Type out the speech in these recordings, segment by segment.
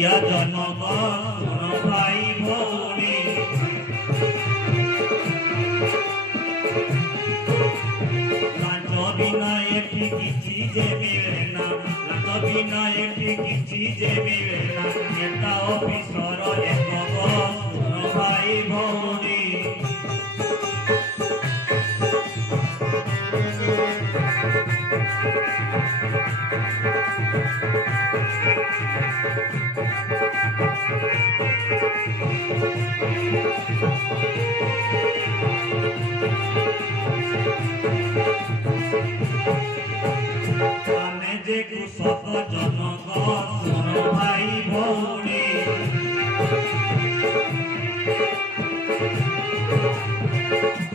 ओडिया जनगण सुन भाई भौणी लांच बिना एठी किछि जे मिले ना लांच बिना एठी किछि जे मिले ना नेता ऑफिसर एक सुन भाई भौणी जे कृषक जनगण सुन भाई भौणी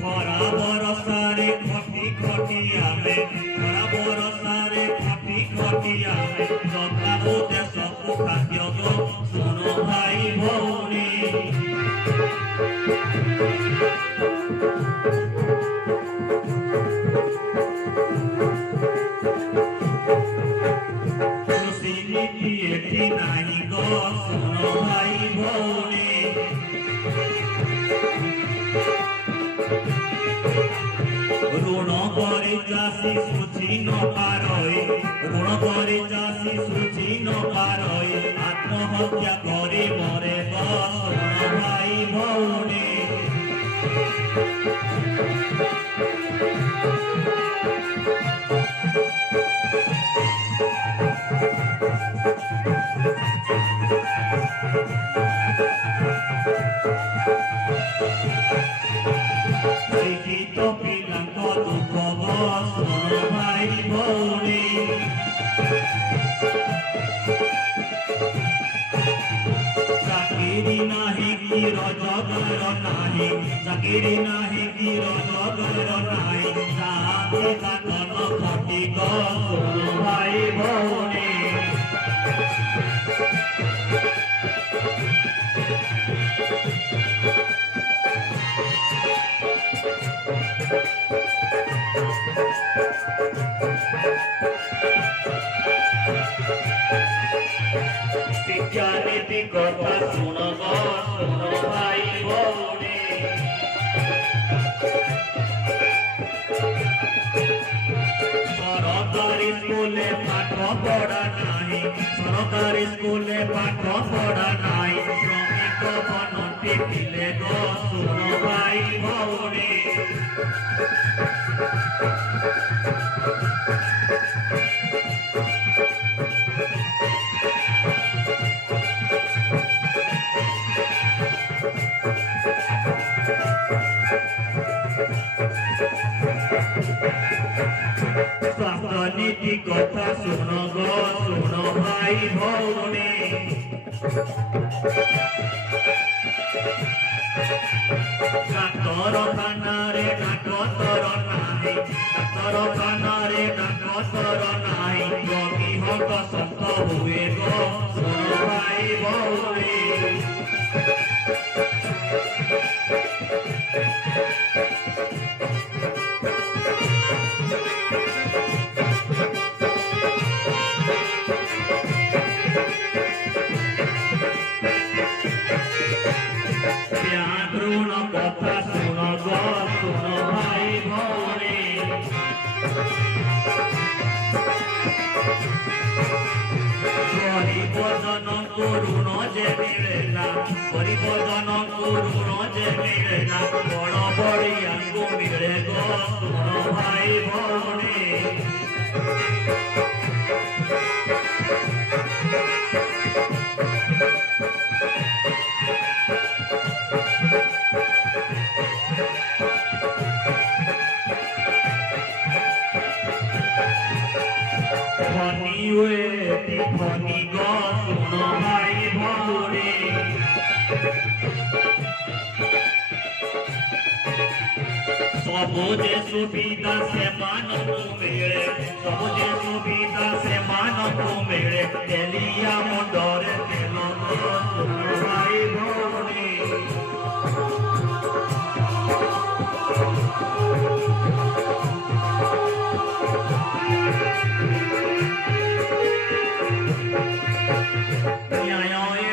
खरा बरसारे खटी खटी आमे खरा बरसारे खटी खटी आमे जगाओ देशको खाद्य गो सुन भाई भौणी एठी नाही गो सुन भाई भौणी ऋण करे चाषी सुझी न पारई ऋण करे चाषी सुझी न पारई आत्महत्या करे मरे गो सुन भाई भौणी चाकरी नाही की रोजगार नाही जाते काटन खटी गो सुन भाई भौणी शिक्षा नीति कथा सुन गो सुन भाई भौणी सरकारी स्कूले पाठ पढ़ा नाही सरकारी स्कूले पाठ पढ़ा नाही श्रमिक बनती पिले गो सुन भाई भौणी नीति कथा सुन गो सुन भाई भौणी डाक्तरखाना रे डाक्तर नाही डाक्तरखाना रे डाक्तर नाही रोगी हक सत हुए गो सुन भाई भौणी कथा सुन गो सुन भाई भौणी गरीब जनकु ऋण जे मिलेना गरीब जनकु ऋण जे मिलेना बड़ बड़ियाकु मिले गो सुन भाई भौणी धनी गो सुन भाई भौणी सबुजे सुविधा से मानकु मिले सबुजे सुविधा से मानकु मिले तेलिया मुंडरे तेल गो सुन भाई भौणी न्याय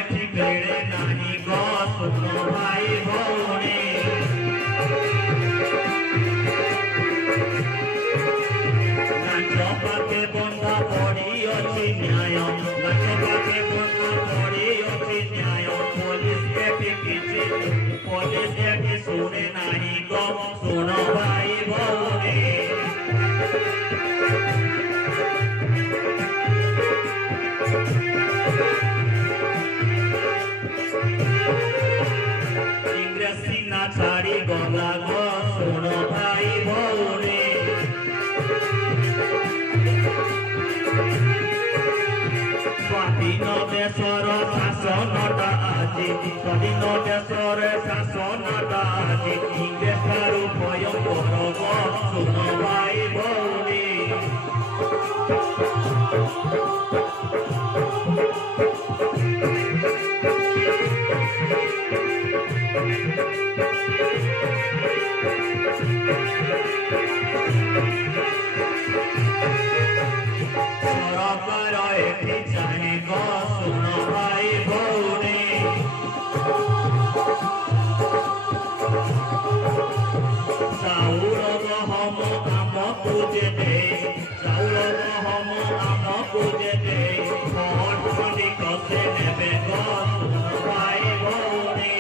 শাসনটা আজি স্বাধীন দেশর শাসনটা আজি ইংরেজ তারু ভয়ঙ্কর শুন ভাই ভৌণী সরকার এটি চাহে গো শুন ভাই ভৌণী চাউল গহম আমকু যেতে চাউল গহম আমকু যেতে ভোট খন্ডি কষে নেবে গো শুন ভাই ভৌণী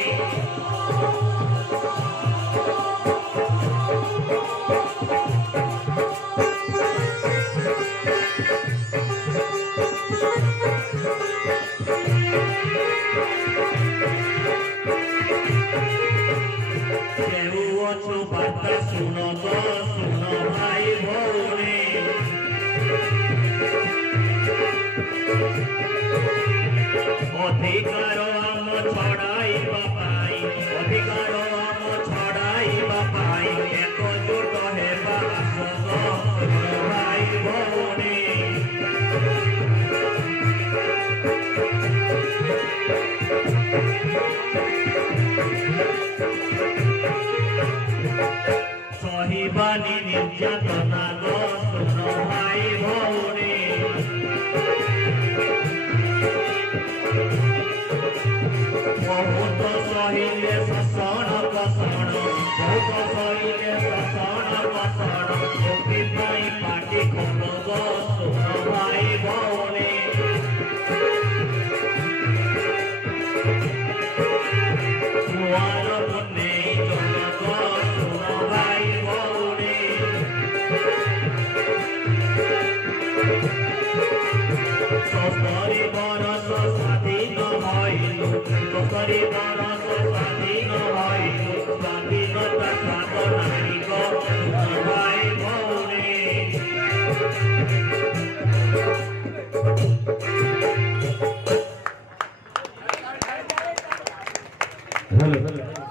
অছু বার্তা শুন গো শুন ভাই ভৌণী অধিকার আম ছড়াইবা পাই অধিকার আম ছড়াইবা পাই একজোট হেবা আস গো শুন ভাই ভৌণী সহিবানি নির্যাতনা গো শুন ভাই ভৌণী বহুত সহিলে শাসন কষণ বহুত সহিলে শাসন কষণ মুক্তি পাই পাটি খোল গো শুন ভাই ভৌণী দুয়ার বনে চল গো শুন ভাই ভৌণী সস্তরি বরস স্বাধীন হইলু সস্তরি বরস স্বাধীন হইলু স্বাধীনতা সাধনারি গো শুন ভাই ভৌণী ভালো